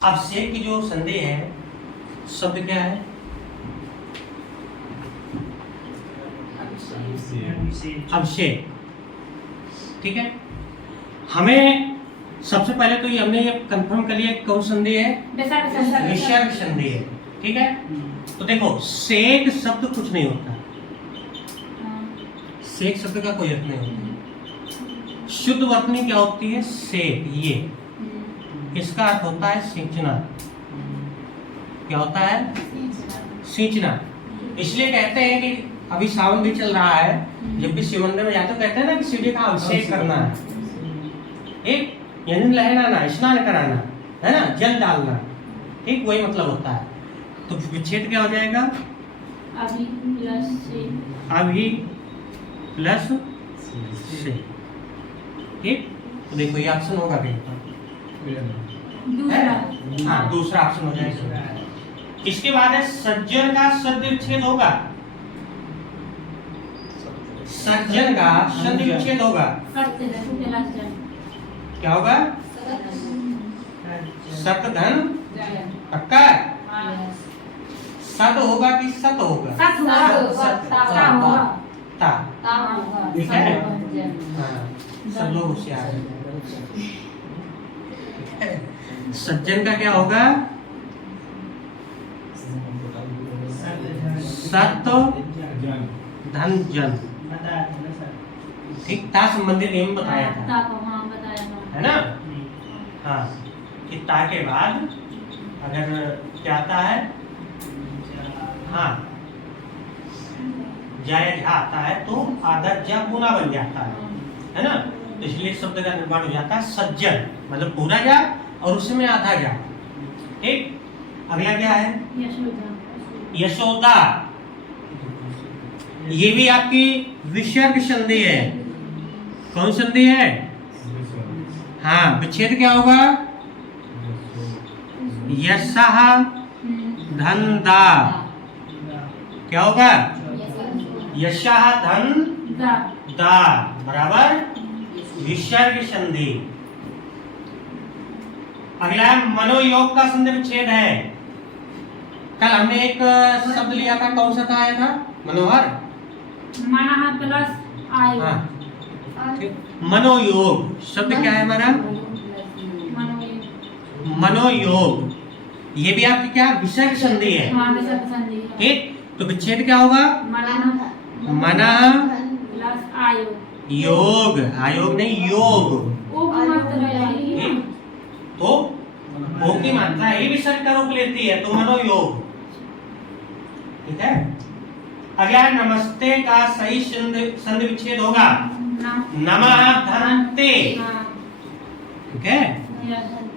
अब से की जो संधि है शब्द क्या है? अभिषेक। ठीक है, हमें सबसे पहले तो ये हमने ये कंफर्म कर लिया कौन संधि है? विसर्ग संधि है। ठीक है, तो देखो सेक शब्द कुछ नहीं होता, सेक शब्द का कोई अर्थ नहीं होता। शुद्ध वर्तनी क्या होती है? सेक। ये इसका अर्थ होता है सींचना। क्या होता है? सींचना। इसलिए कहते हैं कि अभी सावन भी चल रहा है, जब भी शिव मंदिर में जाते तो कहते हैं ना कि शिव जी का अभिषेक करना है, एक यानी लहराना, स्नान कराना है ना, जल डालना। ठीक, वही मतलब होता है। तो विच्छेद क्या हो जाएगा? अभी प्लस से। अभी प्लस से। ठीक, तो देखो ये ऑप्शन होगा कहीं पर? दूसरा। हाँ, दूसरा ऑप्शन हो जाएगा। इसके बाद है सज्जन का संधि विच्छेद होगा। सज्जन का संधि विच्छेद होगा। क्या होगा? सत धन पक्का। सत होगा कि सत होगा? ता। ठीक है, हाँ, सब लोग होशियार हैं। सज्जन का क्या होगा? सत धन जन। ठीक, ता संबंधी नियम बताया था, है ना? हाँ, कि ता के बाद अगर क्या आता है? हाँ, जाया झा आता है तो आधा जा पूरा बन जाता है ना? तो इसलिए शब्द का निर्माण हो जाता है सज्जन, मतलब पूरा जा और उसमें आधा जा। ठीक, अगला क्या है? यशोदा। ये भी आपकी विसर्ग संधि है। कौन संधि है? हाँ, विच्छेद क्या होगा? यशः धन दा। क्या होगा? यशः धन दा बराबर विसर्ग संधि। अगला है मनोयोग का संधि विच्छेद है। कल हमने एक शब्द लिया था, कौन सा था? आया था मनोहर। मनः प्लस आयु। हाँ, मनोयोग शब्द क्या है हमारा? मनोयोग। ये भी आपकी क्या विसर्ग संधि है। ठीक, तो विच्छेद क्या होगा? मनः प्लस आयु। योग, आयोग नहीं योग। ठीक, तो ओ की मात्रा ही विसर्ग का रूप लेती है, तो मनोयोग। ठीक है, अगला नमस्ते का सही संधि विच्छेद होगा नमः धनते। ठीक है,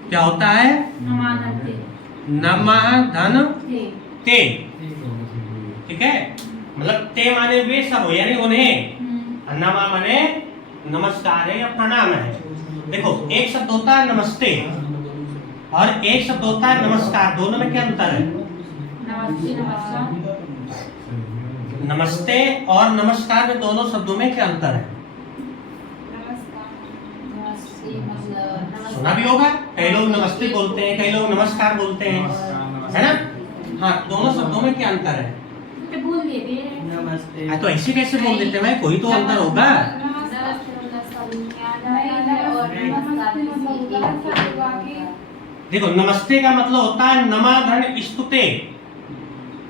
क्या होता है? नमः धन ते। ठीक है, मतलब ते माने वे सब हो, यानी उन्हें। नमा माने नमस्कार है या प्रणाम है। देखो एक शब्द होता है नमस्ते और एक शब्द होता है नमस्कार, दोनों में क्या अंतर है? नमस्ते और नमस्कार में दोनों शब्दों में क्या अंतर है? सुना भी होगा, कई लोग नमस्ते बोलते हैं, कई लोग नमस्कार बोलते हैं, है ना? हाँ, दोनों शब्दों में क्या अंतर है? हाँ, तो ऐसे कैसे बोल देते हैं? कोई तो अंतर होगा। देखो नमस्ते का मतलब होता है नमाधन स्तुते,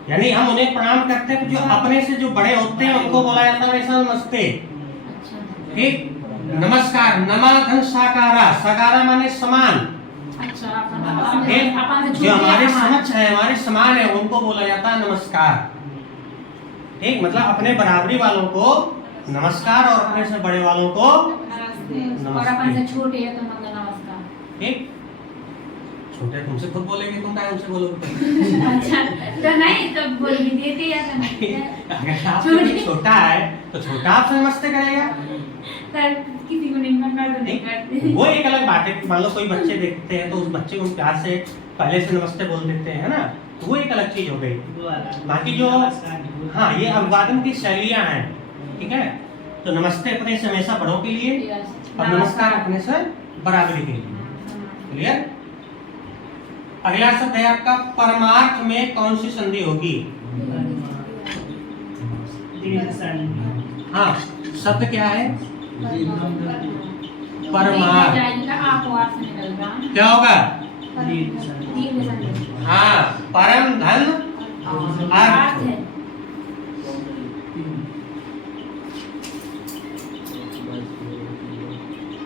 यानी हम उन्हें प्रणाम करते हैं, जो अपने से जो बड़े होते हैं उनको बोला जाता है ऐसा नमस्ते। ठीक, नमस्कार नमाधन साकारा, साकारा माने समान। जो हमारे समक्ष है, हमारे समान है, उनको बोला जाता है नमस्कार। ठीक, मतलब अपने बराबरी वालों को नमस्कार और अपने से बड़े वालों को नमस्ते। छोटे है तो मतलब नमस्कार। ठीक, छोटे तुमसे खुद बोलेंगे, तुम क्या उनसे बोलोगे? अच्छा, तो नहीं तो बोल भी देते या तो नहीं। अगर आप छोटा है तो छोटा आपसे नमस्ते करेगा, सर किसी को नहीं करना तो नहीं करते। वो एक अलग बात है। मान लो कोई बच्चे देखते हैं तो उस बच्चे को प्यार से पहले से नमस्ते बोल देते हैं, है ना? तो वो एक अलग चीज हो गई। बाकी जो हाँ, ये अभिवादन की शैलियां हैं। ठीक है, तो नमस्ते अपने से हमेशा बड़ों के लिए और नमस्कार अपने से बराबरी के लिए। क्लियर? अगला शब्द है आपका परमार्थ में कौन सी संधि होगी? हाँ, शब्द क्या है? परमार्थ। क्या होगा? हाँ, परम धन अर्थ।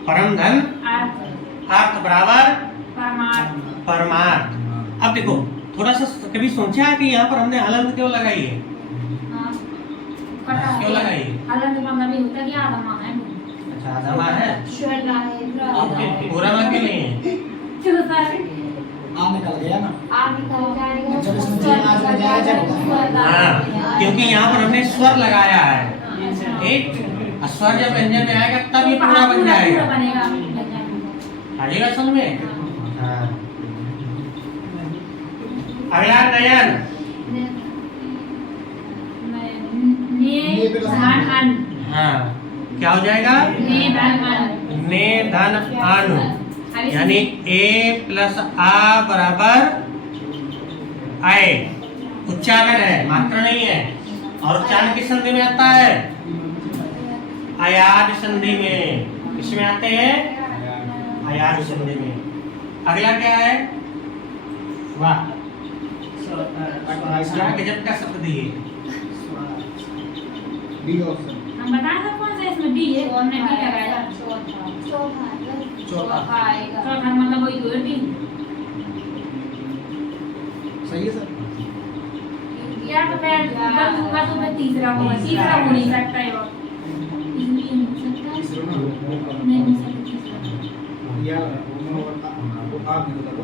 परम धन अर्थ बराबर परमार्थ। अब देखो, थोड़ा सा कभी सोचा है कि यहाँ पर हमने हलंत क्यों लगाई है? क्यों लगाई है? अच्छा, आधा है, पूरा मा क्यों नहीं है? निकल गया ना। हाँ, क्योंकि यहाँ पर हमने स्वर लगाया है। एक स्वर जब व्यंजन में आएगा तब ये पूरा बन जाएगा। आ जाएगा समझ में? हाँ। अगला नयन। हाँ, क्या हो जाएगा? ने धन अन, यानी ए प्लस आ बराबर आए। उच्चारण है, मात्रा नहीं है। और उच्चारण किस संधि में आता है? अयाद संधि में। किसमें आते हैं? अयाद संधि में। अगला क्या है? वाह, क्या गजब का शब्द दिए। हम बताएं तो कौन सा इसमें बी है और ने बी लगाया? चौथा मतलब वही दो बी। सही है सर। या तो फिर बस होगा तो फिर तीसरा होगा। तीसरा हो नहीं सकता है और इसमें नहीं हो सकता। नहीं हो सकता। या वो आप नहीं बता दो।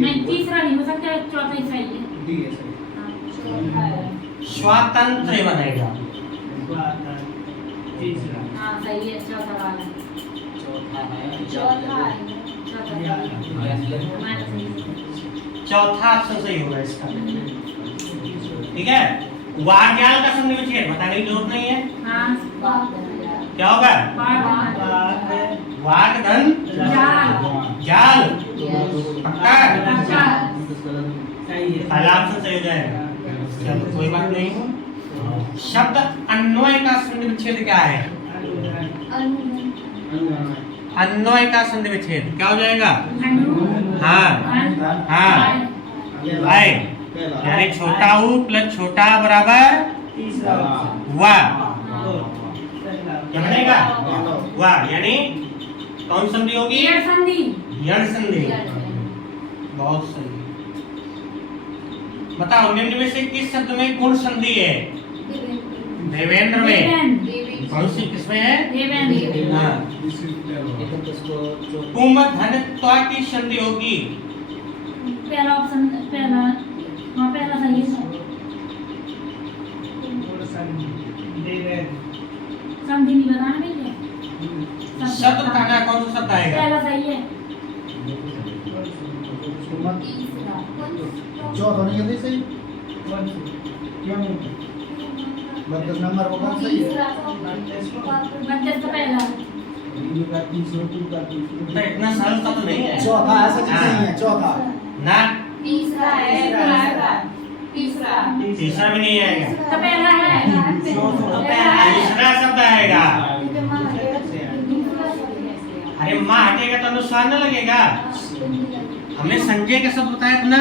नहीं, तीसरा नहीं हो सकता। चौथा ही सही है। डी है सही। स्वातंत्र बनेगा। हाँ सही है, चौथा वाला। चौथा ऑप्शन सही होगा इसका। ठीक है। वाग्याल का संधि विच्छेद बताने की जरूरत नहीं है। हाँ, क्या होगा? वाग धन जाल। पक्का? पहला ऑप्शन सही हो जाएगा। चलो, कोई बात नहीं। शब्द अन्वय का संधि विच्छेद क्या है? अन्वय का संधि विच्छेद क्या हो जाएगा? हाँ हाँ, आए, यानी छोटा ऊ प्लस छोटा बराबर वाह। क्या बनेगा? वाह, यानी कौन संधि होगी? यण संधि। बहुत सही। बताओ, निम्न में से किस शब्द में गुण संधि है? देवेंद्र में। कौन सी किसमें है? हाँ। कुम धन त्वा की संधि होगी। पहला ऑप्शन, पहला, हाँ पहला सही है। संधि नहीं बताना भैया। शब्द बताना, कौन सा शब्द आएगा? पहला सही है। चौथा नहीं है सही। क्यों? 32 नंबर होगा सही है। 32 का पहला। तो इतना सरल तो नहीं है। चौथा ऐसा नहीं है। चौथा ना, तीसरा है। तीसरा भी नहीं आएगा। तो पहला है। तीसरा शब्द आएगा। अरे माँ हटेगा तो अनुस्वार न लगेगा। हमने संजय का शब्द बताया था ना,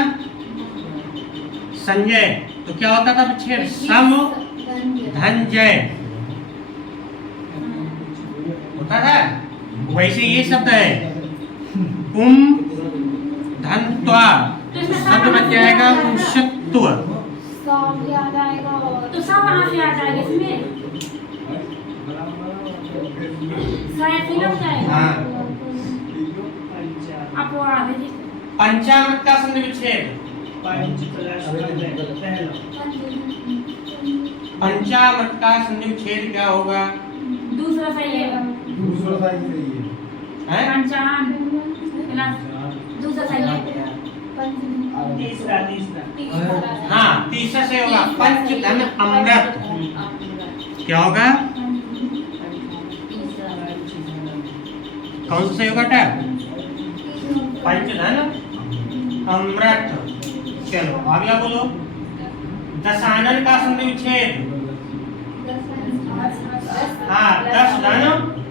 संजय। तो क्या होता था विच्छेद? सम धनजय होता था। वैसे ये शब्द है कुम धन त्वा, शब्द बच जाएगा कुशत्व। तो सब वहाँ से आ जाएगा इसमें। शायद फिल्म जाएगा। हाँ। आप वो आगे जी। पंचामृत का संधि विच्छेद। पंचामृत का संधि विच्छेद क्या होगा? दूसरा सही है। दूसरा सही है। पंचाम दूसरा सही है। हाँ, तीसरा से होगा पंच धन अमृत। क्या होगा? कौन सा होगा? पंच धन अमृत। चलो अगला बोलो, दशानन का संधि विच्छेद। हाँ, दस धन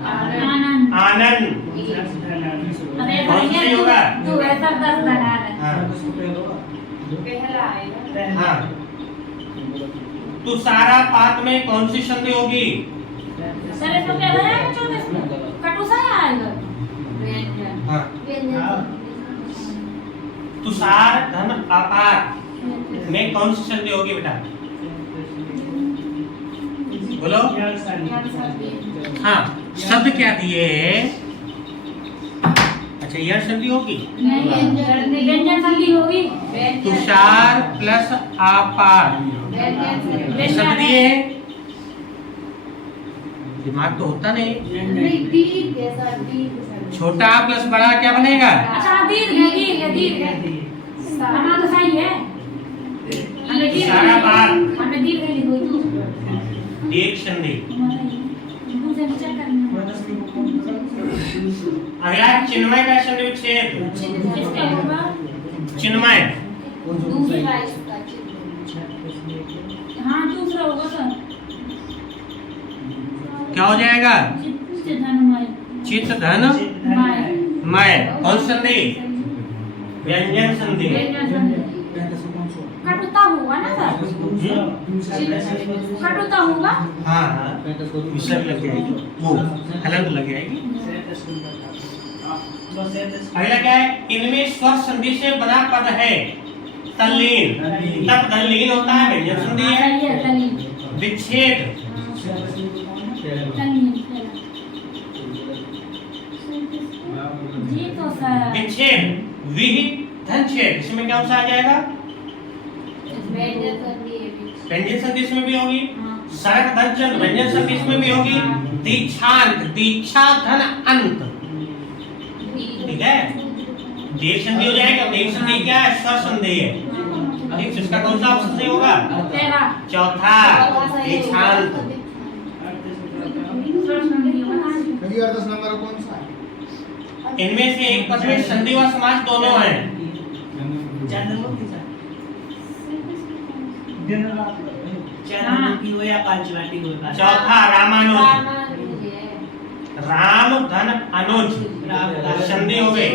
आनंद। आनंद। अरे कौन सी होगा? तू ऐसा 10 बना रहा हाँ पहला आएगा। हाँ। तुषारा पात में कौन सी संधि होगी? सर इसमें पहला है चौथे इसमें कटुसा आएगा। हाँ। तुषार धन अपार में कौन सी संधि होगी बेटा? बोलो। हाँ, शब्द क्या दिए? अच्छा, यह संधि होगी। व्यंजन संधि होगी। तुषार प्लस आपार ये शब्द दिए हैं। दिमाग तो होता नहीं। छोटा प्लस बड़ा क्या बनेगा? अच्छा दीर्घ हमारा तो सही है। हमें तुषारा पार हमें दीर्घ लिखो तू। दीर्घ संधि। दूसरे में चेक करना। अगला चिन्मय का संधि विच्छेद। किसका होगा? चिन्मय। हाँ दूसरा होगा सर। क्या हो जाएगा? चित्त धनमय। चित्त धन मय। मय। कौन संधि? व्यंजन संधि। व्यंजन संधि। कटुता होगा ना सर? कटुता होगा। हाँ हाँ, विसर्ग लग जाएगी, वो हलंत लग जाएगी। अगला क्या है? इनमें स्वर संधि से बना पद है तल्लीन। तब तल्लीन होता है, व्यंजन संधि है। विच्छेद। जी तो सर। विच्छेद विहित धनछेद, इसमें क्या सा आ जाएगा? व्यंजन संधि इसमें भी होगी। सड़क दर्जन व्यंजन संधि इसमें भी होगी। दीक्षांत दीक्षा धन अंत, ठीक है। दीर्घ संधि हो जाएगा। दीर्घ संधि क्या है? स्वर संधि है। ठीक, इसका कौन सा ऑप्शन सही होगा? चौथा दीक्षांत। कभी 10 नंबर कौन सा है? इनमें से एक पद में संधि व समास दोनों है। चौथा रामानुज। राम धन अनुज संधि हो गई।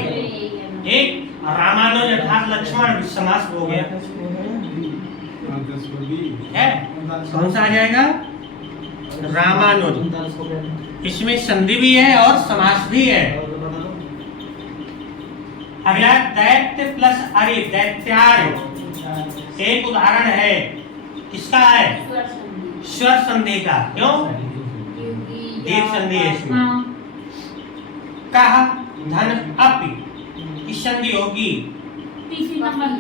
ठीक, रामानुज अर्थात लक्ष्मण समास हो गया है। कौन सा आ जाएगा? रामानुज। इसमें संधि भी है और समास भी है। अगला दैत्य प्लस अरे दैत्यार्य एक उदाहरण है। किसका है? स्वर संधि का। क्यों? दीर्घ संधि है इसमें। कह धन अपि की संधि होगी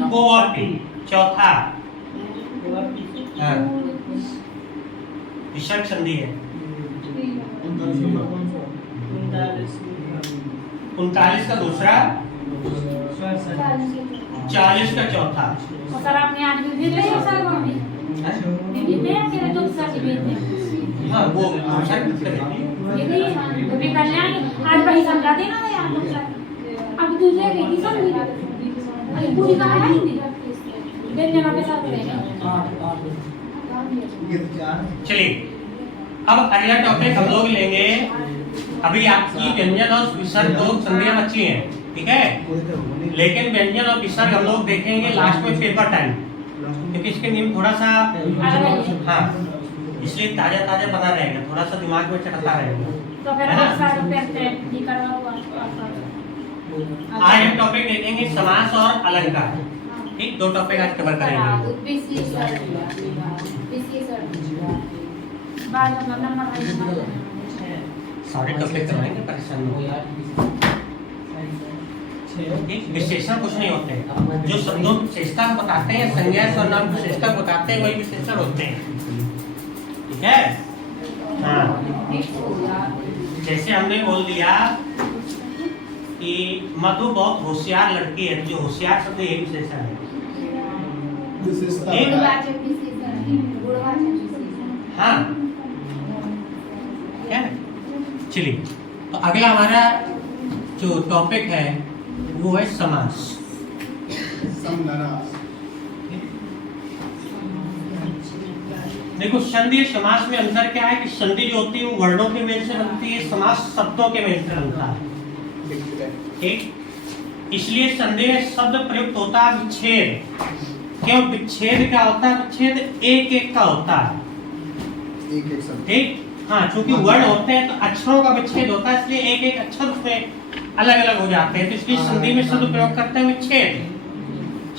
गोअपि। चौथा विसर्ग संधि है। 39 का दूसरा, 40 का चौथा। सर आपने आज भी भेजे हैं सर मम्मी? भेजे हैं तेरे तो सर भेजे हैं। हाँ, वो सर ये तो भी कर लेंगे। आज वही समझा देना ना यार लोग सर। अब दूसरे की समझी। अरे पूरी कहां है हिंदी? व्यंजनों के साथ रहेगा। चलिए, अब अगला टॉपिक हम लोग लेंगे। अभी आपकी व्यंजन और विसर्ग दो संधियां बची हैं, ठीक है। लेकिन व्यंजन और विसर्ग हम लोग देखेंगे लास्ट में पेपर टाइम, क्योंकि इसके नियम थोड़ा सा हाँ, इसलिए ताजा ताजा बना रहेगा, थोड़ा सा दिमाग में चढ़ता रहेगा। तो फिर आप सारे करते हैं ये करवा हुआ। आज हम टॉपिक देखेंगे समास और अलंकार। ठीक, दो टॉपिक आज कवर करेंगे। बाद में नंबर सारे टॉपिक करवाएंगे, परेशान हो यार। ठीक, विशेषण कुछ नहीं होते। जो शब्दों विशेषता बताते हैं, संज्ञा सर्वनाम विशेषता बताते हैं, वही विशेषण होते हैं, ठीक है। हाँ, जैसे हमने बोल दिया कि मधु बहुत होशियार लड़की है, जो होशियार शब्द यही विशेषण है। हाँ, क्या है? चलिए, तो अगला हमारा जो टॉपिक है वो है समास। समधना। देखो संधि समास में अंतर क्या है कि संधि जो होती है वो वर्णों के मेल से बनती है, समास शब्दों के मेल से बनता है। ठीक, इसलिए संधि में शब्द प्रयुक्त होता है विच्छेद। क्यों विच्छेद क्या होता है? विच्छेद एक एक का होता है। एक एक शब्द। ठीक, हाँ, चूंकि वर्ण होते हैं तो अक्षरों का विच्छेद होता है, इसलिए एक एक अक्षर उसमें अलग अलग हो जाते हैं, तो इसलिए संधि में शब्द प्रयोग करते हैं विच्छेद।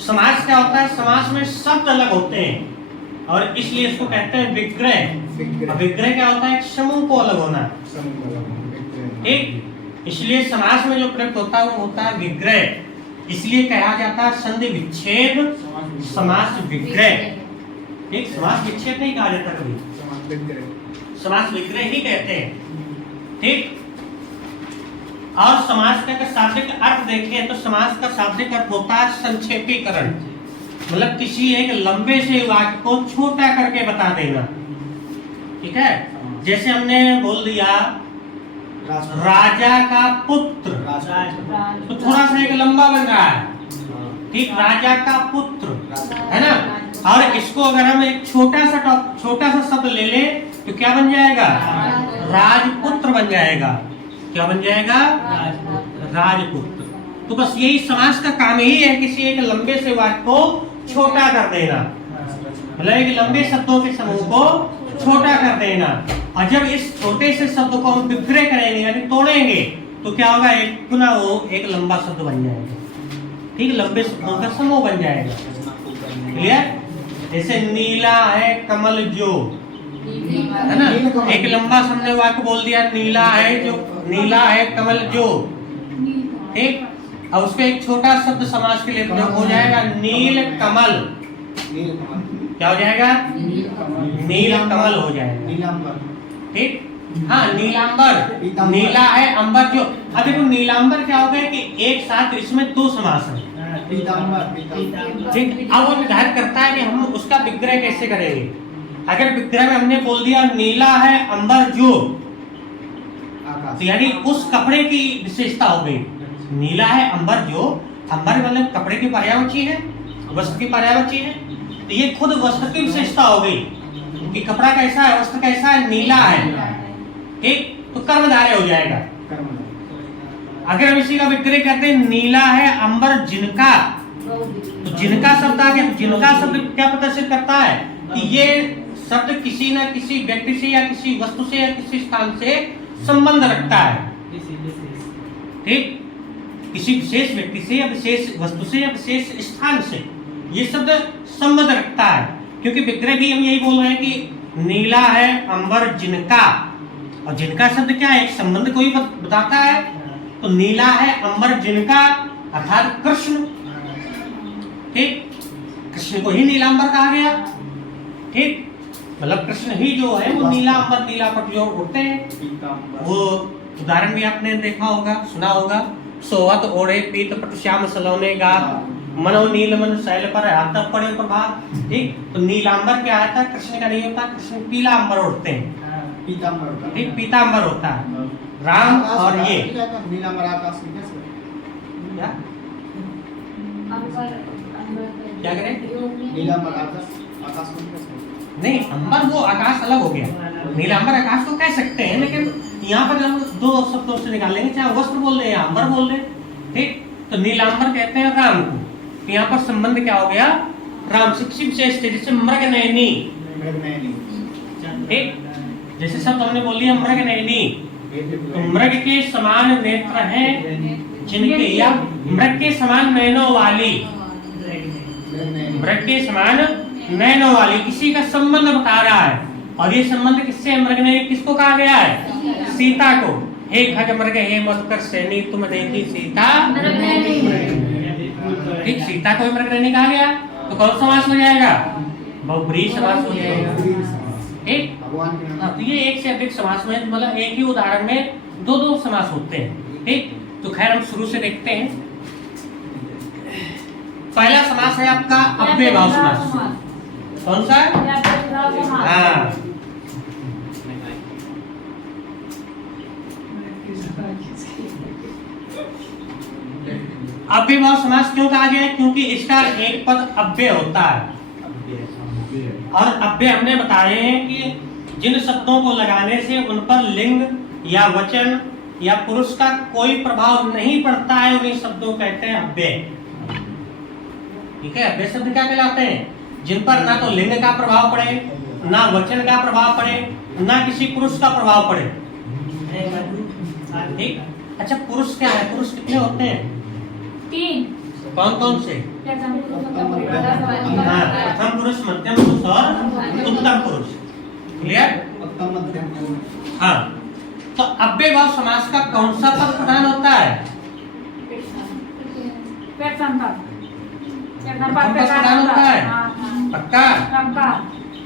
समास क्या होता है? समास में शब्द अलग होते हैं और इसलिए इसको कहते हैं विग्रह। और विग्रह क्या होता है? एक समूह को अलग होना। ठीक, इसलिए समास में जो प्रयुक्त होता है वो होता है विग्रह। इसलिए कहा जाता है संधि विच्छेद, समास विग्रह। ठीक, समास विच्छेद नहीं कहा जाता कभी, समास विग्रह ही कहते हैं। ठीक, और समास का शाब्दिक अर्थ देखें तो समास का शाब्दिक अर्थ होता है संक्षेपीकरण, मतलब किसी एक लंबे से वाक्य को छोटा करके बता देना। ठीक है, जैसे हमने बोल दिया राजा का पुत्र, तो थोड़ा सा एक लंबा बन रहा है। ठीक, राजा का पुत्र है ना, और इसको अगर हम एक छोटा सा शब्द ले ले तो क्या बन जाएगा? राजपुत्र बन जाएगा। क्या बन जाएगा? राजपुत्र। तो बस यही समास का काम ही है, किसी एक लंबे से वाक्य को छोटा कर देना, मतलब एक लंबे शब्दों के समूह को छोटा कर देना। और जब इस छोटे से शब्द को हम विग्रह करेंगे यानी तोड़ेंगे तो क्या होगा? एक पुनः वो एक लंबा शब्द बन जाएगा। ठीक, लंबे शब्दों का समूह बन जाएगा। क्लियर? जैसे नीला है कमल जो, है ना, एक लंबा हमने वाक्य बोल दिया नीला है जो, नीला है कमल जो। ठीक, अब उसका एक छोटा शब्द समास के लिए प्रयोग हो जाएगा नील कमल। क्या हो जाएगा? नील कमल हो जाएगा। ठीक, हाँ, नीलांबर, नीला है अंबर जो। अब देखो नीलांबर क्या हो गया कि एक साथ इसमें दो समास है। ठीक, अब वो निर्धारित करता है कि हम उसका विग्रह कैसे करेंगे। अगर विग्रह में हमने बोल दिया नीला है अंबर जो, तो यानी उस कपड़े की विशेषता हो गई। नीला है अंबर जो, अंबर मतलब कपड़े की पर्यायवाची है, वस्त्र की पर्यायवाची है, तो ये खुद वस्त्र की विशेषता हो गई कि कपड़ा कैसा है, वस्त्र कैसा है, नीला है। ठीक, तो कर्मधारय हो जाएगा। अगर हम इसी का विग्रह करते हैं नीला है अंबर जिनका, तो जिनका शब्द आ गया। जिनका शब्द क्या प्रदर्शित करता है कि ये शब्द किसी न किसी व्यक्ति से या किसी वस्तु से या किसी स्थान से संबंध रखता है। ठीक, किसी विशेष व्यक्ति से या विशेष वस्तु से या विशेष स्थान से ये शब्द संबंध रखता है। क्योंकि विग्रह भी हम यही बोल रहे हैं कि नीला है अंबर जिनका, और जिनका शब्द क्या है? एक संबंध को ही बताता है। तो नीला है अंबर जिनका अर्थात कृष्ण। ठीक, कृष्ण को ही नीलांबर कहा गया। ठीक, मतलब कृष्ण ही जो है वो नीला अंबर नीला पट जो उठते हैं। वो उदाहरण भी आपने देखा होगा, सुना होगा, सोवत ओढ़े पीत पट श्याम सलोने गात, मनो नील मन शैल पर हाथ पड़े प्रभात। ठीक, तो नीलांबर क्या आता है? कृष्ण का नहीं होता, कृष्ण पीला अंबर उड़ते हैं। ठीक, पीतांबर होता है। राम और ये नीलांबर आकाश क्या क्या करें? नीलांबर आकाश नहीं, अंबर वो आकाश अलग हो गया, नीलांबर आकाश को कह सकते हैं, लेकिन यहाँ पर हम दो शब्दों से निकालेंगे, चाहे वस्त्र बोल रहे या अंबर बोल रहे। ठीक, तो नीलांबर कहते हैं राम को। तो यहाँ पर संबंध क्या हो गया? राम से किसी विशेष थे, जैसे मृग नयनी। ठीक, जैसे शब्द हमने बोल दिया मृग नयनी, तो मृग के समान नेत्र हैं जिनके, या मृग के समान नयनों वाली, मृग के समान नयनों वाली किसी का संबंध बता रहा है। और ये संबंध किससे? मृग ने किसको कहा गया है? सीता को। हे खग मृग हे मधुकर सैनी तुम देखी सीता। ठीक, सीता को मृग ने कहा गया, तो कौन समास हो जाएगा? बहुब्रीहि समास हो जाएगा। ठीक, तो ये एक से अधिक समास में, मतलब एक ही उदाहरण में दो दो समास होते हैं। ठीक, तो खैर हम शुरू से देखते हैं। पहला समास है आपका अव्यय भाव समास। कौन सा? हाँ, अव्ययभाव समास क्यों कहा गया है? क्योंकि इसका एक पद अव्यय होता है, और अव्यय हमने बताए हैं कि जिन शब्दों को लगाने से उन पर लिंग या वचन या पुरुष का कोई प्रभाव नहीं पड़ता है, उन्हीं शब्दों को कहते हैं अव्यय। ठीक है, अव्यय शब्द क्या कहलाते हैं? जिन पर ना तो लिंग का प्रभाव पड़े, ना वचन का प्रभाव पड़े, ना किसी पुरुष का प्रभाव पड़े। ठीक, अच्छा पुरुष क्या है? पुरुष कितने होते हैं? 3। कौन कौन से? प्रथम हाँ, प्रथम पुरुष, मध्यम पुरुष और उत्तम पुरुष। क्लियर? उत्तम मध्यम पूर्ण। हाँ, तो अव्ययभाव समास का कौन सा पद प्रधान होता है? प्रथम पद प्रधान होता है। पक्का? पक्का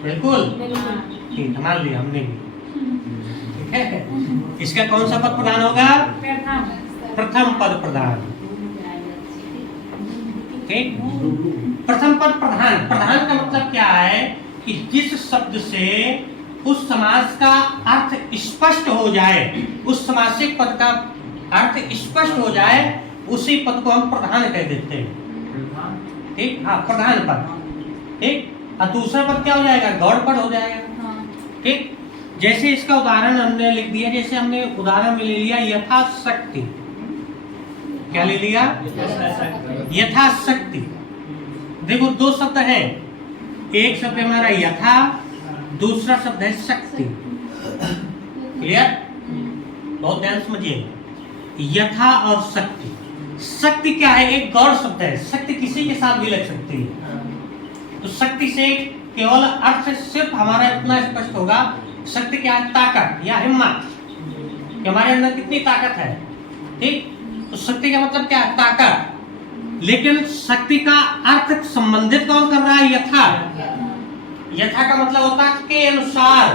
बिल्कुल बिल्कुल। ठीक, मान लिया हमने भी। ठीक है, इसका कौन सा पद प्रधान होगा? प्रथम पद प्रधान। ठीक, प्रथम पद प्रधान। प्रधान का मतलब क्या है? कि जिस शब्द से उस समास का अर्थ स्पष्ट हो जाए, उस समासिक पद का अर्थ स्पष्ट हो जाए, उसी पद को हम प्रधान कह देते हैं। ठीक, हाँ, प्रधान पद। ठीक, और दूसरा पद क्या हो जाएगा? गौड़ पद हो जाएगा। ठीक, जैसे इसका उदाहरण हमने लिख दिया, जैसे हमने उदाहरण में ले लिया यथाशक्ति। क्या ले लिया? यथाशक्ति। देखो दो शब्द हैं, एक शब्द हमारा यथा, दूसरा शब्द है शक्ति। क्लियर? बहुत ध्यान समझिए, यथा और शक्ति। शक्ति क्या है? एक गौड़ शब्द है, शक्ति किसी के साथ भी लग सकती है। तो शक्ति से केवल अर्थ सिर्फ हमारा इतना स्पष्ट होगा, शक्ति क्या है? ताकत या हिम्मत, कि हमारे अंदर कितनी ताकत है। ठीक, तो शक्ति का मतलब क्या है? ताकत। लेकिन शक्ति का अर्थ संबंधित कौन कर रहा है? यथा। यथा का मतलब होता है के अनुसार।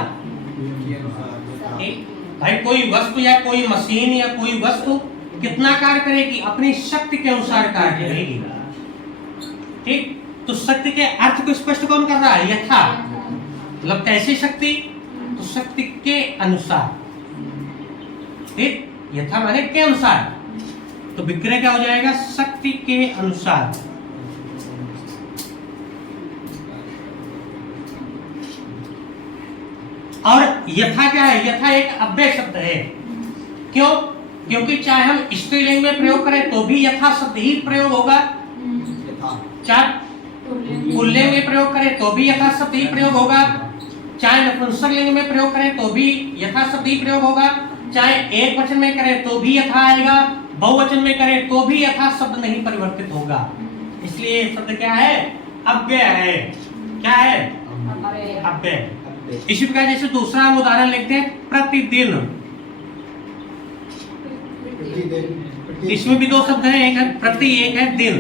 ठीक, भाई कोई वस्तु या कोई मशीन या कोई वस्तु कितना कार्य करेगी? अपनी शक्ति के अनुसार कार्य करेगी। ठीक, तो शक्ति के अर्थ को स्पष्ट कौन कर रहा है? यथा। मतलब कैसी शक्ति? तो शक्ति के अनुसार। ठीक, यथा माने के अनुसार, तो विग्रह क्या हो जाएगा? शक्ति के अनुसार। और यथा क्या है? यथा एक अव्यय शब्द है। क्यों? क्योंकि चाहे हम स्त्रीलिंग में प्रयोग करें तो भी यथा शब्द ही प्रयोग होगा, चाहे पुल्लिंग में प्रयोग करें तो भी यथा शब्द ही प्रयोग होगा, चाहे नपुंसक लिंग में प्रयोग करें तो भी यथा शब्द ही प्रयोग होगा, चाहे एक वचन में करें तो भी यथा आएगा, बहुवचन में करें तो भी यथा शब्द नहीं परिवर्तित होगा। इसलिए शब्द क्या है? अव्यय है। क्या है? अव्यय। इसी प्रकार जैसे दूसरा हम उदाहरण लिखते हैं प्रतिदिन। इसमें भी दो शब्द हैं, एक है प्रति, एक है दिन।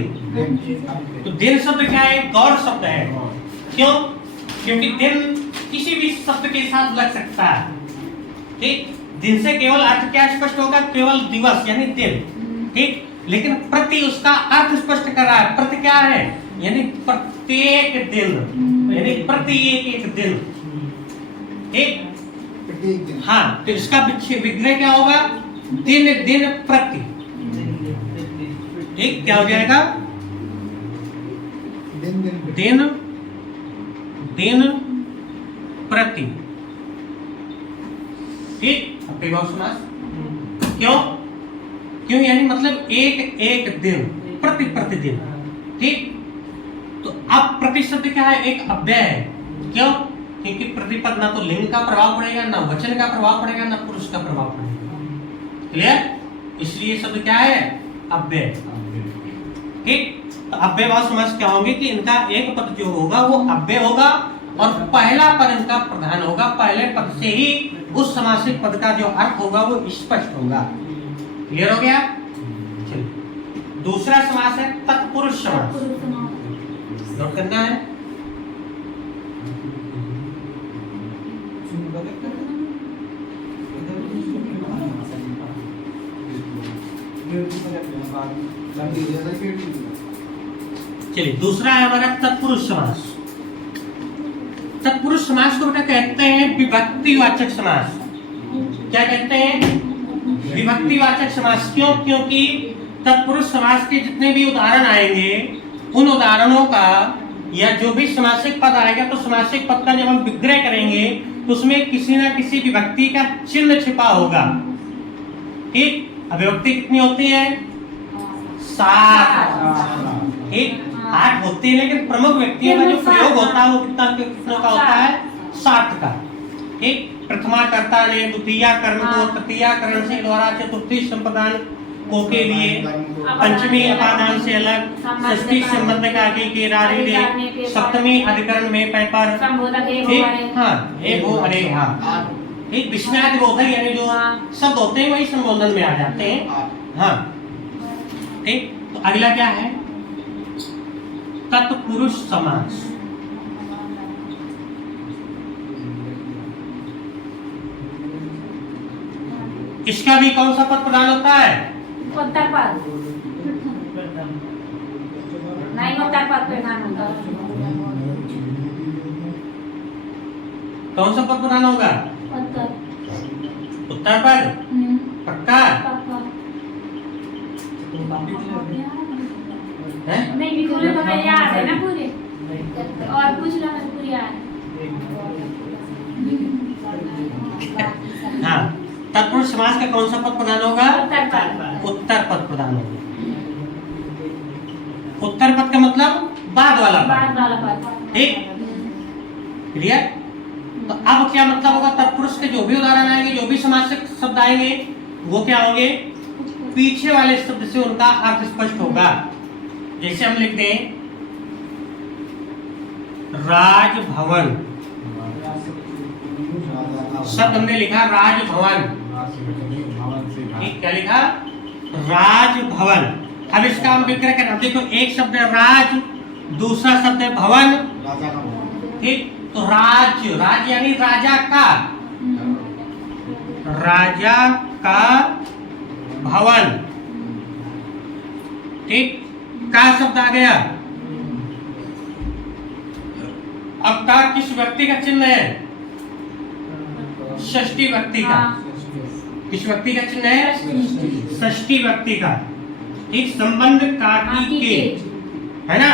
तो दिन शब्द क्या है? गौड़ शब्द है। क्यों? क्योंकि दिन किसी भी शब्द के साथ लग सकता है। ठीक, दिन से केवल अर्थ क्या स्पष्ट होगा? केवल दिवस यानी दिन। ठीक, लेकिन प्रति उसका अर्थ स्पष्ट कर रहा है। प्रति क्या है? यानी प्रत्येक दिन, यानी प्रति एक दिन। ठीक, हाँ, तो इसका विग्रह क्या होगा? दिन दिन प्रति। ठीक, क्या हो जाएगा? दिन दिन प्रति। ठीक, अव्ययभाव समास। क्यों? क्यों यानी मतलब एक एक दिन, प्रति प्रतिदिन। ठीक, तो अब प्रति शब्द क्या है? एक अव्यय है। क्यों? क्योंकि प्रतिपद ना तो लिंग का प्रभाव पड़ेगा, ना वचन का प्रभाव पड़ेगा, ना पुरुष का प्रभाव पड़ेगा। क्लियर? इसलिए शब्द क्या है? अव्यय। ठीक, तो अव्ययभाव समास क्या होंगे? कि इनका एक पद जो होगा वो अव्यय होगा और पहला पद इनका प्रधान होगा। पहले पद से ही उस समासिक पद का जो अर्थ होगा वो स्पष्ट होगा। क्लियर हो गया? चलिए, दूसरा समास है तत्पुरुष समास। नोट करना है। चलिए, दूसरा है हमारा तत्पुरुष समास। तत्पुरुष समास को बेटा कहते हैं विभक्तिवाचक समास। क्या कहते हैं? विभक्तिवाचक समास। क्यों? क्योंकि तत्पुरुष समास के जितने भी उदाहरण आएंगे उन उदाहरणों का या जो भी समासिक पद आएगा तो समासिक पद का जब हम विग्रह करेंगे तो उसमें किसी ना किसी विभक्ति का चिन्ह छिपा होगा। ठीक, अभिव्यक्ति कितनी होती है? 7। ठीक, 8 होती है लेकिन प्रमुख व्यक्तियों का जो प्रयोग होता है वो कितना का होता है? 7 का। ठीक, प्रथमा कर्ता ने द्वितीया कर्ण को तृतीया कर्ण से द्वारा चतुर्थी संप्रदान को के लिए पंचमी अपादान से अलग षष्ठी संबंध का आगे के रारी दे सप्तमी अधिकरण में पैपर ठीक हाँ एक हो अरे हाँ एक विस्मयादि बोधक यानी जो शब्द होते हैं वही संबोधन में आ जाते हैं। हाँ ठीक, तो अगला क्या है? तत्पुरुष समास। इसका भी कौन सा पद प्रदान होता है? उत्तर पद नहीं, उत्तर पद प्रदान होता है। कौन सा पद प्रदान होगा? उत्तर पद। पक्का है? नहीं पूरे तो मेरे याद है ना पूरे, और पूछ लो मैं पूरी याद। हाँ, तत्पुरुष समास का कौन सा पद प्रदान होगा? उत्तर पद। उत्तर पद प्रदान होगा। उत्तर पद का मतलब बाद वाला पद। ठीक, क्लियर? तो अब क्या मतलब होगा? तत्पुरुष के जो भी उदाहरण आएंगे, जो भी समासिक शब्द आएंगे, वो क्या होंगे? पीछे वाले शब्द से उनका अर्थ स्पष्ट होगा। जैसे हम लिखते हैं राजभवन, शब्द हमने लिखा राजभवन। ठीक, क्या लिखा? राजभवन। अब इसका हम विग्रह करना, देखो एक शब्द है राज, दूसरा शब्द है भवन। ठीक, तो राज, राज यानी राजा का, राजा का भवन। ठीक, का शब्द आ गया। अब का किस व्यक्ति का चिन्ह है? षष्ठी व्यक्ति का। किस व्यक्ति का चिन्ह है? षष्ठी व्यक्ति का। एक संबंध काटी के, है ना?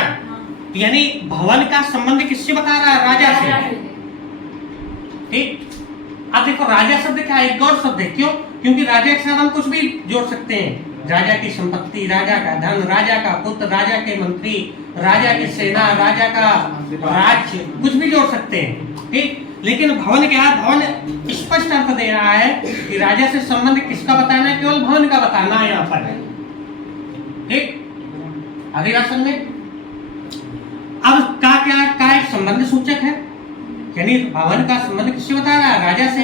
यानी भवन का संबंध किससे बता रहा है? राजा से। ठीक, अब देखो राजा शब्द क्या है? एक और शब्द है। क्यों? क्योंकि राजा के साथ हम कुछ भी जोड़ सकते हैं। राजा की संपत्ति, राजा का धन, राजा का पुत्र, राजा के मंत्री, राजा की सेना, राजा का राज्य, कुछ भी जोड़ सकते हैं। ठीक, लेकिन भवन क्या है? भवन स्पष्ट अर्थ दे रहा है कि राजा से संबंध किसका बताना है? केवल भवन का बताना है यहाँ पर। ठीक, अगली बात समझे। अब का क्या? का एक संबंध सूचक है, यानी भवन का संबंध किससे बता रहा है? राजा से।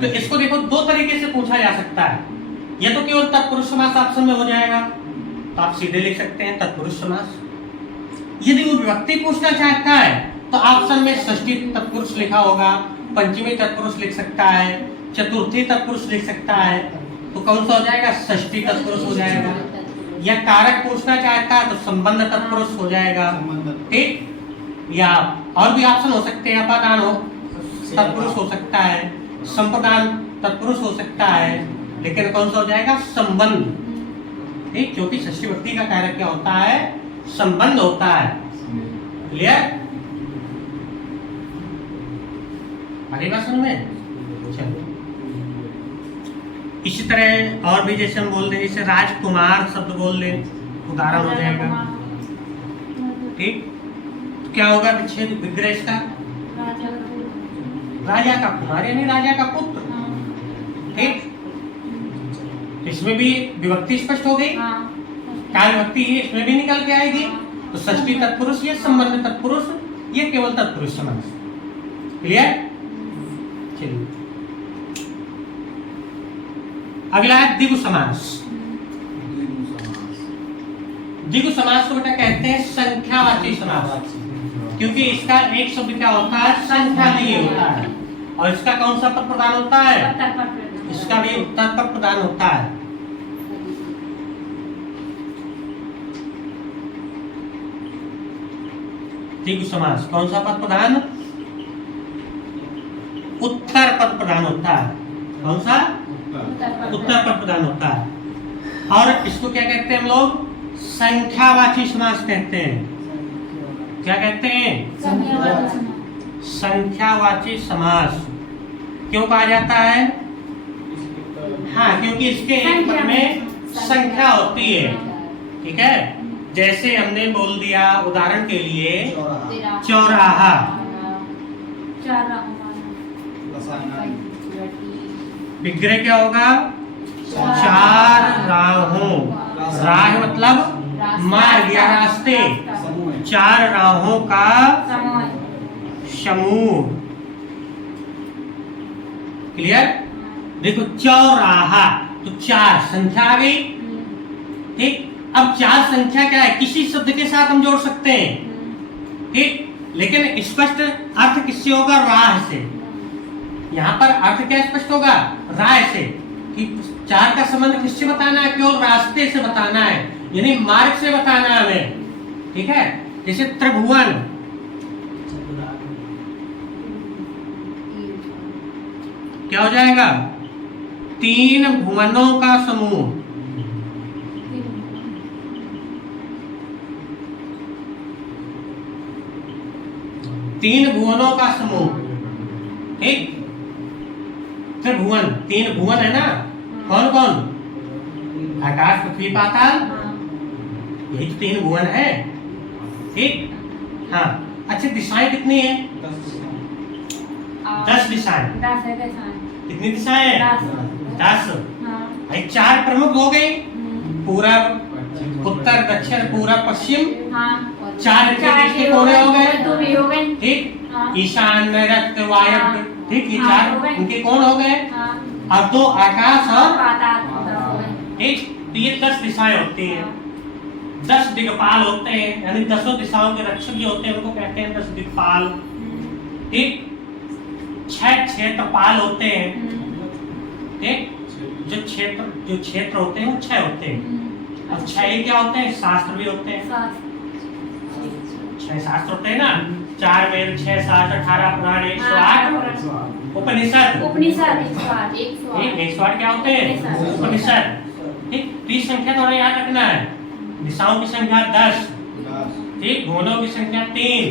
तो इसको देखो दो तरीके से पूछा जा सकता है। या तो केवल तत्पुरुष समास ऑप्शन में हो जाएगा, तो आप सीधे लिख सकते हैं तत्पुरुष समास। यदि वो व्यक्ति पूछना चाहता है तो ऑप्शन में षष्ठी तत्पुरुष लिखा होगा, पंचमी तत्पुरुष लिख सकता है, चतुर्थी तत्पुरुष लिख सकता है। तो कौन सा हो जाएगा? षष्ठी तत्पुरुष हो जाएगा। या कारक पूछना चाहता है तो संबंध तत्पुरुष हो जाएगा। ठीक, या और भी ऑप्शन हो सकते हैं। अपादान हो तत्पुरुष हो सकता है, संप्रदान तत्पुरुष हो सकता है, लेकिन कौन सा हो जाएगा? संबंध। ठीक, क्योंकि षष्ठी व्यक्ति का कारक क्या होता है? संबंध होता है। क्लियर? आगे बात समझ में? चलो, इसी तरह और भी जैसे हम बोल दें, जैसे राजकुमार शब्द बोल दें, उदाहरण हो जाएगा। ठीक, तो क्या होगा? विच्छेद विग्रह इसका राजा का कुमार यानी राजा का पुत्र। ठीक, इसमें भी विभक्ति स्पष्ट हो गई। कार्य विभक्ति इसमें भी निकल के आएगी। तो षष्ठी तत्पुरुष, ये संबंध तत्पुरुष, ये केवल तत्पुरुष समास। क्लियर? चलिए, अगला है द्विगु समास। द्विगु समास को बेटा कहते हैं संख्यावाची समास, क्योंकि इसका एक शब्द क्या होता है? संख्या लिए होता है। और इसका कौन सा पद प्रदान होता है? इसका भी उत्तर पद प्रदान होता है। द्विगु समास कौन सा पद प्रदान? उत्तर पद प्रदान होता है। कौन सा? उत्तर पद प्रदान होता है। और इसको क्या कहते हैं हम लोग? संख्यावाची समास कहते हैं। क्या कहते हैं? संख्यावाची समास। क्यों कहा जाता है? हाँ, क्योंकि इसके एक पद में संख्या होती है। ठीक है, जैसे हमने बोल दिया उदाहरण के लिए चौराहा। विग्रह क्या होगा? चार राहों। राह मतलब मार्ग या रास्ते। चार राहों का समूह। क्लियर? देखो चौराहा तो चार संख्या आ गई। ठीक, अब चार संख्या क्या है? किसी शब्द के साथ हम जोड़ सकते हैं। ठीक, लेकिन स्पष्ट अर्थ किससे होगा? राह से। यहाँ पर अर्थ क्या स्पष्ट होगा? राह से। कि चार का संबंध किससे बताना है? केवल रास्ते से बताना है, यानी मार्ग से बताना है हमें। ठीक है, जैसे त्रिभुवन। क्या हो जाएगा? तीन भुवनों का समूह। तीन भुवनों का समूह। ठीक, त्रिभुवन, तीन भुवन है ना? कौन कौन? आकाश, पृथ्वी, पाताल। यही तो तीन भुवन है। ठीक, हाँ। अच्छा, दिशाएं कितनी है? 10 दिशाएं। कितनी दिशाएं हैं? 10। भाई चार प्रमुख हो गई, पूरब, उत्तर, दक्षिण, पूरब, पश्चिम। चार देश के कोने हो गए। ठीक, ईशान, नैऋत्य, वायव्य। ठीक, ये चार उनके कौन हो गए? अब दो आकाश और ठीक, तो ये 10 दिशाएं होती हैं। 10 दिक्पाल होते हैं, यानी 10 दिशाओं के रक्षक जो होते हैं उनको कहते हैं 10 दिक्पाल। ठीक, 6 क्षेत्रपाल होते हैं। ठीक, जो क्षेत्र होते हैं वो 6 होते हैं। अब 6 क्या होते हैं? शास्त्र भी होते हैं। 6 शास्त्र होते हैं ना? 4 वेद, 6 शास्त्र, 18 पुराण, 108 उपनिषद। 108 क्या होते हैं? उपनिषद। ठीक, तो संख्या थोड़ा याद रखना है। दिशाओं की संख्या 10। ठीक, भुवनों की संख्या 3।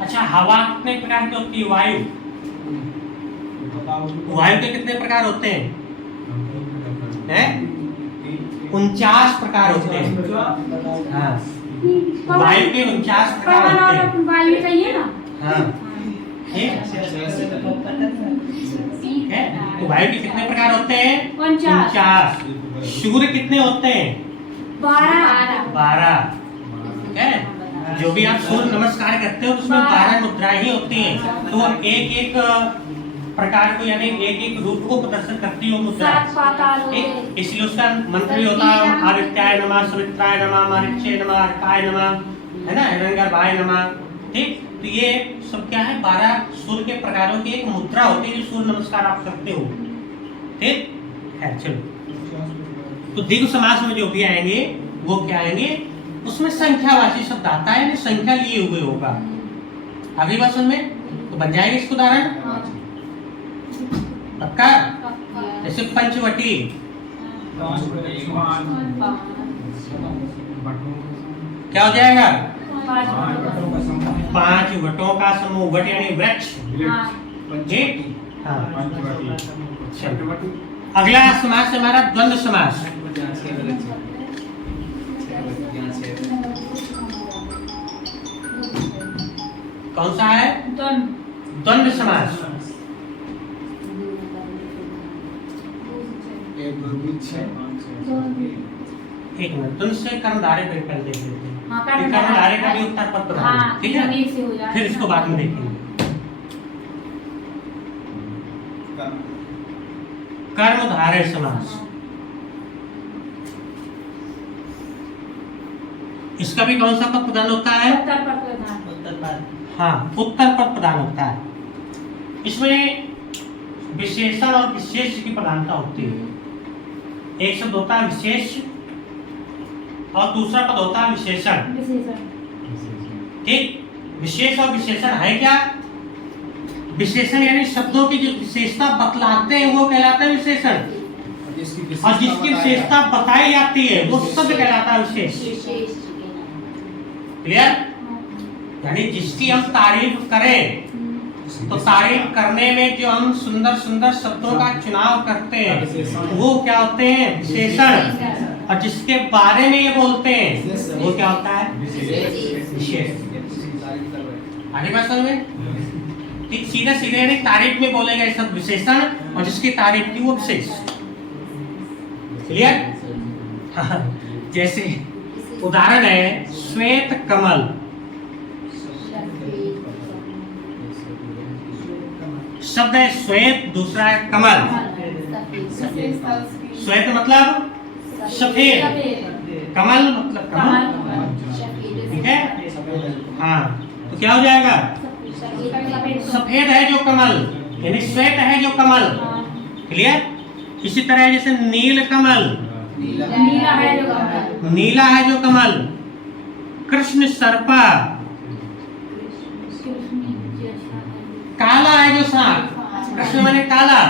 अच्छा, हवा कितने प्रकार की होती है? वायु। वायु के कितने प्रकार होते हैं? 49 प्रकार होते हैं। हाँ, वायु के 49 प्रकार होते हैं। वायु चाहिए ना? हाँ, ठीक है। तो वायु के कितने प्रकार होते हैं? 49। सूर्य कितने होते हैं? 12। ठीक है, जो भी आप सूर्य नमस्कार करते हो उसमें 12 मुद्राएं ही होती हैं। तो एक एक प्रकार को, यानी एक एक रूप को प्रदर्शन करती है मुद्रा। इसलिए उसका मंत्र भी होता है आदित्याय नमः, सुमित्राय नमः, मारीचे नमः, अर्काय नमः, है ना, हिरण्यगर्भाय नमः। ठीक, तो ये सब क्या है? 12 सूर्य के प्रकारों की एक मुद्रा होती है जो सूर्य नमस्कार आप करते हो। ठीक है, चलो। तो दीर्घ समास में जो भी आएंगे वो क्या आएंगे? उसमें संख्यावाची शब्द आता है, संख्या लिए हुए होगा। अगली बात समझ में तो बन जाएगा इसका उदाहरण। पक्का? जैसे पंचवटी। क्या हो जाएगा? 5 वटों का समूह। वट यानी वृक्ष। ठीक, हाँ। अगला समास हमारा द्वंद्व समास। कौन सा है? द्वंद्व समास। एक मिनट, तुमसे कर्मधारय पर कर देख लेते हैं। कर्मधारय का भी उत्तर पद बता दो। ठीक है, फिर इसको बाद में देखेंगे। कर्मधारय समास, इसका भी कौन सा पद प्रदान होता है? हाँ, उत्तर पद प्रदान होता है। इसमें विशेषण और विशेष की प्रधानता होती है। एक शब्द होता है विशेष और दूसरा पद होता है विशेषण। ठीक, विशेष और विशेषण है क्या? विशेषण यानी शब्दों की जो विशेषता बतलाते हैं वो कहलाता है विशेषण। और जिसकी विशेषता बताई जाती है वो शब्द कहलाता है विशेष। क्लियर? यानी जिसकी हम तारीफ करें तो तारीफ करने में जो हम सुंदर सुंदर शब्दों का चुनाव करते हैं वो क्या होते हैं? विशेषण। और जिसके बारे में ये बोलते हैं वो क्या होता है? विशेष। आगे बात समझ में? ठीक, सीधे सीधे नहीं, तारीफ में बोले गए सब विशेषण और जिसकी तारीफ की वो विशेष। क्लियर? हाँ, जैसे उदाहरण है श्वेत कमल। शब्द है श्वेत, दूसरा है कमल। श्वेत मतलब सफेद, कमल मतलब कमल। ठीक है? हाँ, तो क्या हो जाएगा? सफेद है जो कमल, यानी श्वेत है जो कमल। क्लियर? इसी तरह जैसे नील कमल, नीला है जो कमल। कृष्ण सर्पा, काला है जो सांप। कृष्ण माने काला,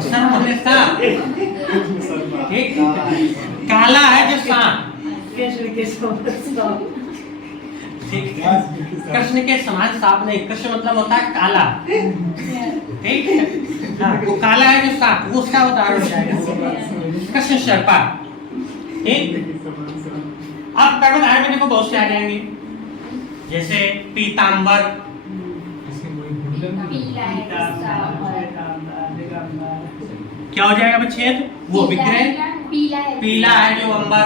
सर्प माने सांप। ठीक, काला है जो सांप। कृष्ण के समान सांप नहीं, कृष्ण मतलब होता है काला। ठीक है? हाँ, वो काला है जो सांप, वो उसका उदाहरण हो जाएगा कृष्ण सर्पा। ठीक, अब कर्मधारय में देखो बहुत से आ जाएंगे, जैसे पीतांबर। क्या हो जाएगा बच्चेद? वो विग्रह। पीला है जो अंबर,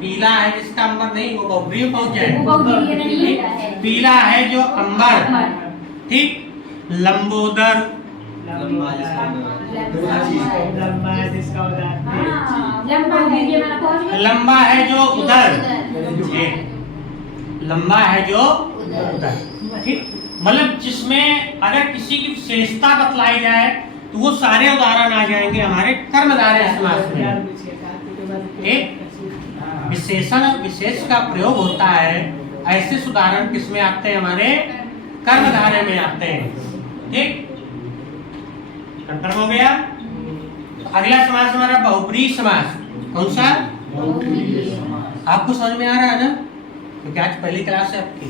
पीला है जिसका अंबर नहीं वो बहुब्री में पहुंच जाएगा। पीला है जो अंबर। ठीक, लंबोदर, लंबा है जो उदर, लंबा है जो उदर। ठीक, मतलब जिसमें अगर किसी की विशेषता बतलाई जाए तो वो सारे उदाहरण आ जाएंगे हमारे कर्मधारय समास में। ठीक, विशेषण और विशेष का प्रयोग होता है, ऐसे उदाहरण किसमें आते हैं? हमारे कर्मधारय में आते हैं। ठीक, कंफर्म हो गया? तो अगला समास हमारा बहुब्रीहि समास। कौन सा? आपको समझ में आ रहा है ना? क्योंकि आज पहली क्लास है आपकी।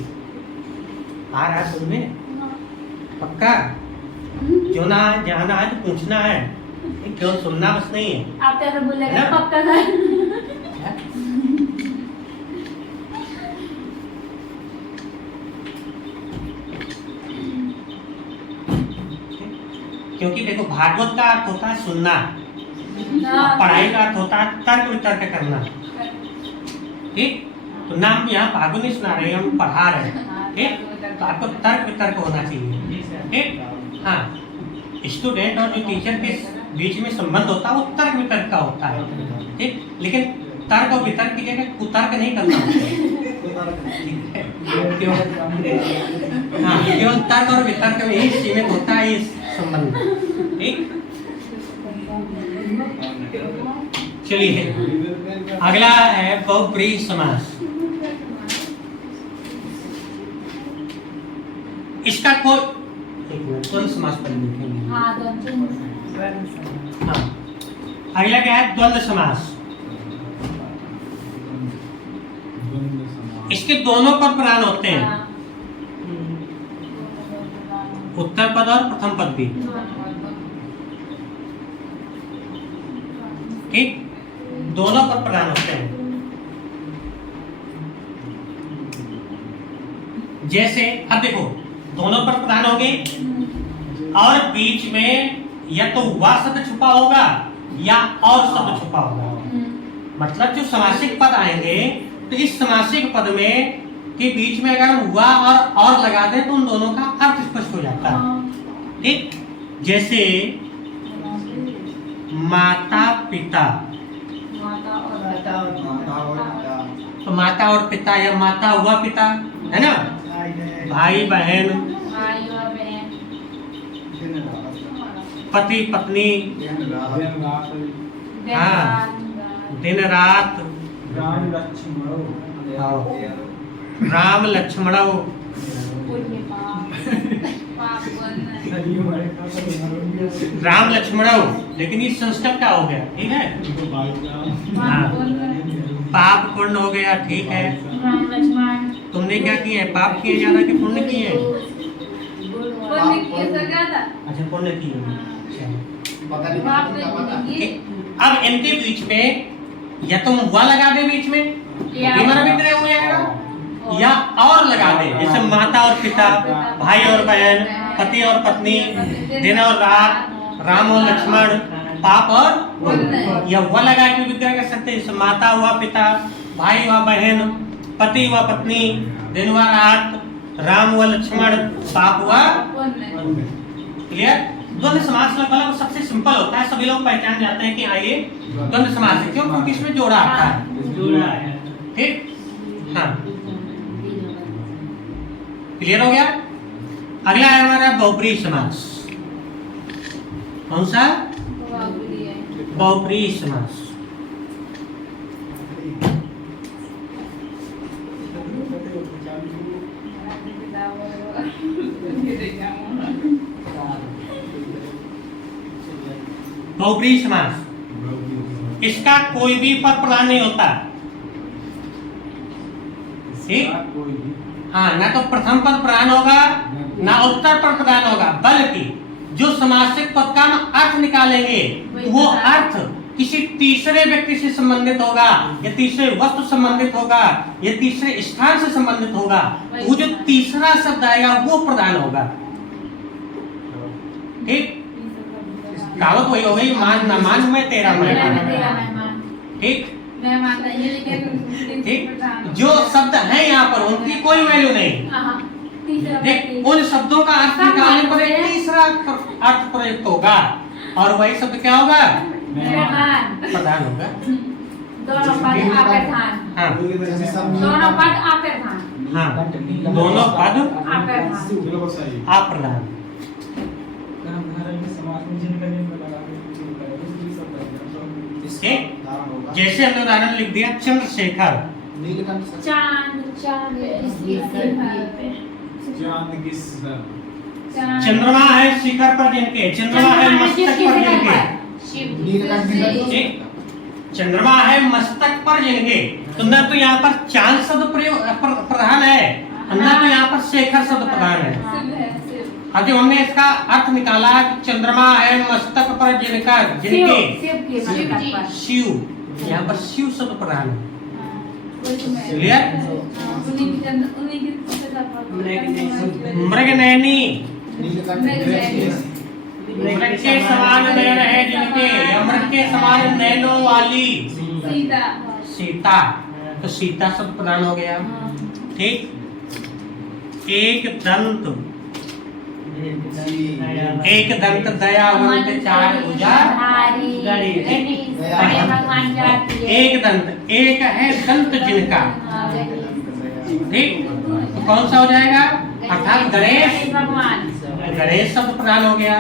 आ रहा है समझ में? पक्का? क्यों ना जाना आज पूछना है, क्यों सुनना बस नहीं है। आप तो बोलेगा पक्का कर। क्योंकि देखो भागवत का अर्थ होता है सुनना, पढ़ाई का अर्थ होता है तर्क वितर्क करना। ठीक, तो ना हम यहाँ भागवत नहीं सुना रहे, हम पढ़ा रहे हैं। ठीक, तो आपको तर्क वितर्क होना चाहिए। ठीक, हाँ, स्टूडेंट और जो टीचर के बीच में संबंध होता है वो तर्क वितर्क का होता है। ठीक, लेकिन तर्क और वितर्क की जगह कुतर्क नहीं करना होता है। हाँ, केवल तर्क और वितर्क में ही सीमित होता है इस संबंध। ठीक, चलिए अगला है बहुब्रीहि समास। इसका कोई एक मिनट, द्वंद्व समास पर लिखेंगे। हाँ, अगला क्या है? द्वंद्व समास। इसके दोनों पद प्रधान होते हैं, उत्तर पद और प्रथम पद भी। ठीक, दोनों पद प्रधान होते हैं। जैसे अब देखो दोनों पद प्रधान होंगे और बीच में या तो वह शब्द छुपा होगा या और शब्द छुपा होगा। मतलब जो समासिक पद आएंगे तो इस समासिक पद में के बीच में अगर हम वह और लगा दें तो उन दोनों का अर्थ स्पष्ट हो जाता है। ठीक, जैसे माता पिता, तो माता और पिता या माता हुआ पिता है ना, भाई बहन, पति पत्नी, हाँ, दिन रात, राम लक्ष्मण, राम लक्ष्मण, लेकिन ये संस्कृत का हो गया, ठीक है। हाँ, पाप पुण्य हो गया, ठीक है। राम लक्ष्मण। तुमने क्या किया है? पाप किए ज्यादा कि पुण्य किए? अच्छा, पुण्य किए। पता नहीं। अब इनके बीच में या तुम हुआ लगा दे बीच में, विमर विग्रह हो जाएगा, या और लगा दे, जैसे माता और पिता, भाई और बहन, पति और पत्नी, दिन और रात, राम और लक्ष्मण, पाप और पुण्य, या हुआ लगा के विग्रह कर सकते हैं। जैसे माता हुआ पिता, भाई हुआ बहन, पति हुआ पत्नी, दिन हुआ रात, राम हुआ लक्ष्मण, पाप हुआ क्लियर। द्वंद्व समास लगभग सबसे सिंपल होता है, सभी लोग पहचान जाते हैं कि हाँ ये द्वंद्व समास है, क्यों? क्योंकि इसमें जोड़ा आता है, ठीक। हाँ, क्लियर हो गया। अगला है हमारा बहुब्रीहि समास। कौन सा? बहुब्रीहि समास। बहुब्रीहि समास, इसका कोई भी पद प्रधान नहीं होता, ठीक। हाँ, ना तो प्रथम पद प्रधान होगा, ना उत्तर पद प्रधान होगा, बल्कि जो समासिक पद का हम अर्थ निकालेंगे वो अर्थ किसी तीसरे व्यक्ति से संबंधित होगा, या तीसरे वस्तु संबंधित होगा, या तीसरे स्थान से संबंधित होगा। वो जो तीसरा शब्द आएगा वो प्रधान होगा, ठीक। कहावत वही हो गई, मान न मान मैं तेरा मेहमान, ठीक। ठीक, जो शब्द है यहाँ पर उनकी कोई वैल्यू नहीं, देख उन शब्दों का अर्थ निकालने पर एक तीसरा अर्थ प्रयुक्त होगा, और वही शब्द क्या होगा? प्रधान होगा। दोनों पद आप्रधान। हाँ, दोनों पद आप्रधान। हाँ, दोनों पद आप्रधान। अप्रधान। जैसे हमने उदाहरण लिख दिया चंद्रशेखर, चंद्रमा है शिखर पर जिनके, चंद्रमा है मस्तक पर जिनके, चंद्रमा है मस्तक पर जिनके, तो न तो यहाँ पर चांद शब्द प्रधान है, न तो यहाँ पर शेखर शब्द प्रधान है। अब जब हमने इसका अर्थ निकाला, चंद्रमा है मस्तक पर जिनका, जिनके, शिव, यहाँ पर शिव शब्द प्रधान है, क्लियर। मृगनयनी, मृग के समान नयन है जिनके, या मृग के समान नयनों वाली सीता, तो सीता शब्द प्रधान हो गया, ठीक। एक दंत, एक दंत दयावंत चार भुजा, एक दंत, एक है दंत जिनका, ठीक। तो कौन सा हो जाएगा? अर्थात गणेश, गणेश शब्द प्रधान हो गया,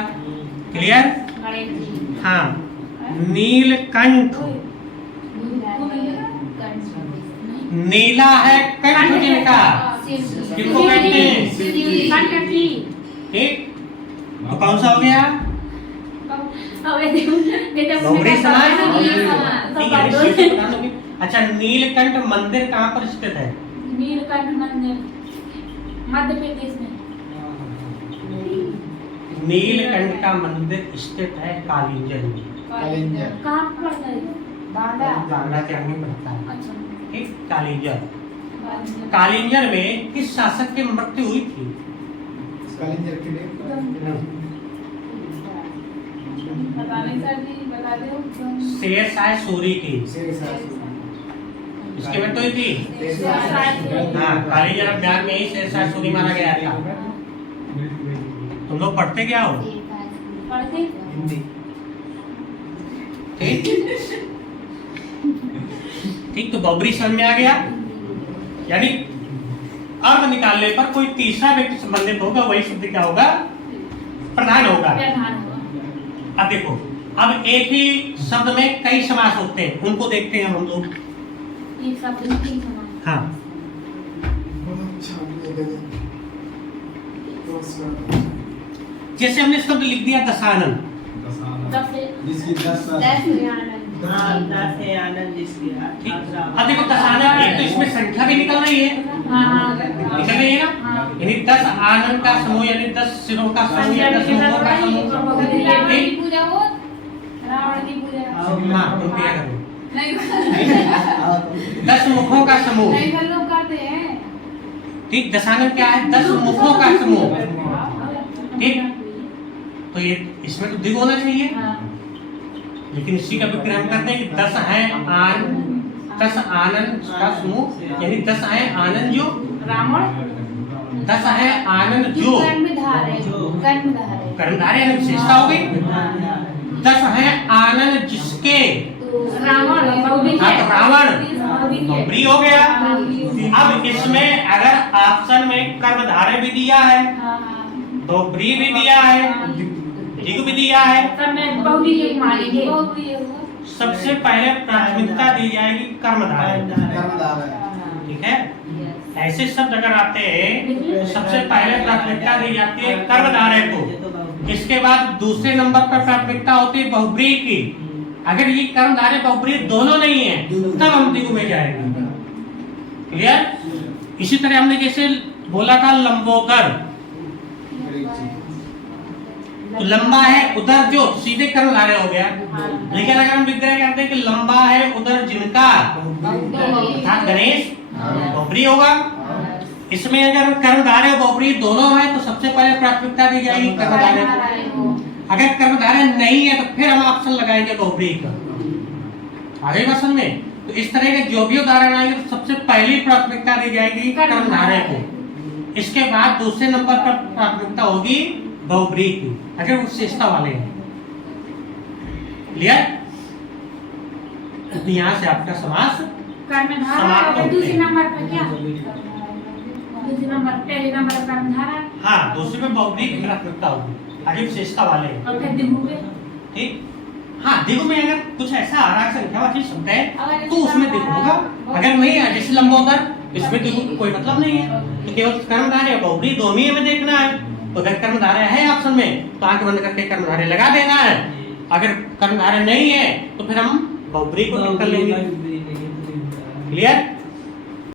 क्लियर। हाँ, नीलकंठ, नीला है कंठ जिनका, किसको कहते हैं? ठीक, तो कौन सा हो गया? बहुब्रीहि समास। अच्छा, नीलकंठ मंदिर कहाँ पर स्थित है? नीलकंठ मंदिर मध्य प्रदेश में। नीलकंठ का मंदिर स्थित है कालिंजर में। कहाँ पड़ता है? बांदा के आगे पड़ता है, अच्छा, ठीक। कालिंजर, कालिंजर में किस शासक की मृत्यु हुई थी? शेरशाह सूरी की, इसके में तो ही थी। हाँ, कालिंजर अभियान में ही शेरशाह सूरी मारा गया था। तुम लोग पढ़ते क्या हो? पढ़ते ठीक, तो बहुब्रीहि समझ में आ गया, यानी अर्थ निकालने पर कोई तीसरा व्यक्ति संबंधित होगा, वही शब्द क्या होगा? प्रधान होगा। अब देखो, अब एक ही शब्द में कई समास होते हैं, उनको देखते हैं हम लोग। एक शब्द में कई समास। हाँ, जैसे हमने शब्द लिख दिया दशानन, जिसकी 10 हाँ, 10 है आनंद जिसकी ठीक। अब देखो दशानन, एक तो इसमें संख्या भी निकल रही है, निकल रही है ना, यानी 10 आनंद का समूह, यानी 10 सिरों का समूह या 10 मुखों का समूह। ठीक। पूजा हो, रावण की पूजा हाँ, तुम क्या करो, नहीं 10 मुखों का समूह। नहीं कर लोग करते हैं। ठीक, दशानन क्या है? 10 मुखों का समूह। ठीक, तो ये इसमें तो द्विग होना चाहिए, लेकिन इसी का विग्रह हम करते हैं कि 10 है 10 आनंद का समूह, यानी 10 है आनंद जो रावण 10 है आनंद जो कर्मधार है, कर्मधार है। कर्मधार यानी विशेषता हो गई। 10 है आनंद जिसके, रावण हाँ तो रावण बहुब्री हो गया। अब इसमें अगर ऑप्शन में कर्मधारय भी दिया है, बहुब्री भी दिया है, द्विग भी दिया है, सबसे पहले प्राथमिकता दी जाएगी कर्मधारय। ठीक है, ऐसे शब्द अगर आते हैं सबसे पहले प्राथमिकता दी जाती है कर्मधारय को, इसके बाद दूसरे नंबर पर प्राथमिकता होती है बहुब्री की। अगर ये कर्मधारय बहुब्री दोनों नहीं है तब हम द्विगु में जाएंगे। क्लियर? इसी तरह हमने जैसे बोला था लंबोदर, तो लंबा है उधर जो सीधे कर्मधारय हो गया, लेकिन अगर हम विग्रह करते हैं कि लंबा है उधर जिनका, अर्थात गणेश, बहुब्री होगा। इसमें अगर कर्मधारय और बहुब्री दोनों है तो सबसे पहले प्राथमिकता दी जाएगी कर्मधारय को। अगर कर्मधारय नहीं है तो फिर हम ऑप्शन लगाएंगे बहुब्री का। आगे वर्षन में तो इस तरह के जो भी उदाहरण आएंगे तो सबसे पहली प्राथमिकता दी जाएगी कर्मधारय को, इसके बाद दूसरे नंबर पर प्राथमिकता होगी बहुब्री की अगर वो विशेषता वाले हैं। क्लियर? तो यहाँ से आपका समास कर्मधारय। दूसरे नंबर पर क्या? दूसरे नंबर, पहले नंबर पर कर्मधारय। हाँ, दूसरे में बहुब्री की प्राथमिकता होगी, आगे विशेषता वाले हैं। और फिर द्विगु में? ठीक। हाँ, द्विगु में अगर कुछ ऐसा आ रहा है संख्यावाची शब्द है तो उसमें द्विगु होगा। अगर नहीं है जैसे लंबोदर, इसमें द्विगु का कोई मतलब नहीं है, तो केवल कर्मधारय और बहुब्री दोनों ही हमें देखना है। तो अगर कर्मधारय है ऑप्शन में तो आंख बंद करके कर्मधारय लगा देना है, अगर कर्मधारय नहीं है तो फिर हम बहुब्री को टिक कर लेंगे। क्लियर?